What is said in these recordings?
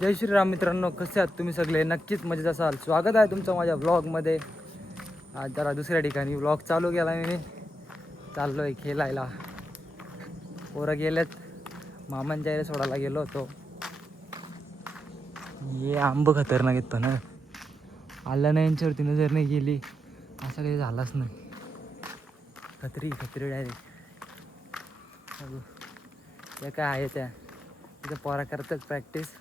जय श्रीराम मित्रांनो, कसे आहात तुम्ही सगळे? नक्कीच मजेत असाल. स्वागत आहे तुमचं माझ्या व्लॉगमध्ये. आज जरा दुसऱ्या ठिकाणी व्लॉग चालू केला मी. चाललो आहे खेळायला. पोरं गेलेत, मामांच्या इथे सोडायला गेलो होतो. हे आंब खतरनाक आहेत पण आलं नाही, यांच्यावरती नजर नाही गेली असं काही झालंच नाही. खत्री डायरेक्ट. त्या काय आहे त्या तिथं पोरा करतात प्रॅक्टिस.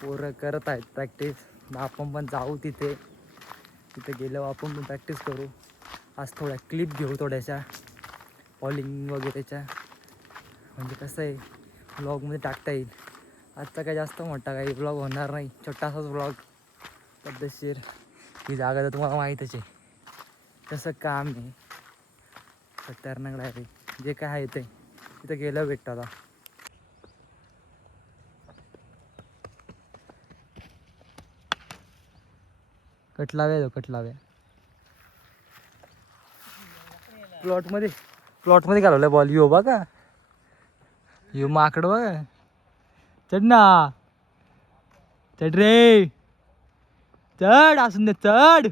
पोरं करत आहेत प्रॅक्टिस. आपण पण जाऊ तिथे गेल्यावर आपण पण प्रॅक्टिस करू. आज थोड्या क्लिप घेऊ, थोड्याशा बॉलिंग वगैरेच्या. म्हणजे कसं आहे, व्लॉगमध्ये टाकता येईल. आजचा काही जास्त मोठा काही व्लॉग होणार नाही, छोटासाच व्लॉग. पद्धतशीर. ही जागा तर तुम्हाला माहीतच आहे, तसं काम आहे. खतरनाक डायरेक्ट. जे काय आहे ते तिथं गेलं भेटतं. आता कटलाव्या प्लॉटमध्ये घालवलं बॉल. यो बघा, यो माकड बघा. चढ ना, चढ रे, चढ. असून दे, चढ.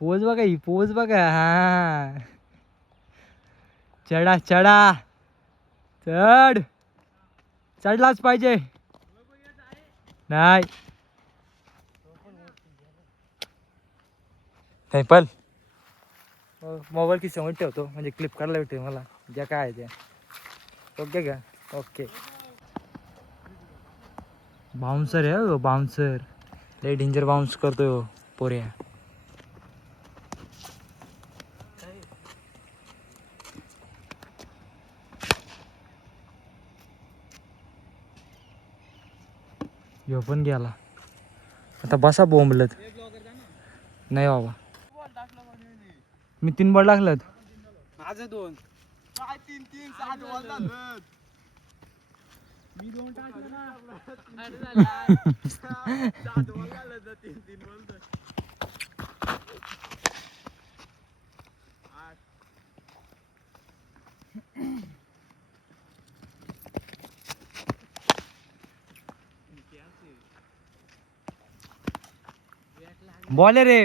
पोज बघा, ही पोज बघा. हा, चढा चढ. चढलाच पाहिजे. नाही पण मोबाईल खिशामध्ये ठेवतो, म्हणजे क्लिप काढायला भेटते मला ज्या काय आहे त्या. ओके का? ओके. बाउन्सर आहे हो, बाउन्सर. लय डेंजर बाउन्स करतोय हो पोऱ्या. यो पण गेला. आता बसा बोंबलत. नाही बाबा, मी 3 बॉल टाकलेत. माझं 2. काय 3 7 बॉल झालं. मी 2 टाकले ना. अरे झाला 7 बॉल झालं तर 3 बॉल तर. बॉल रे.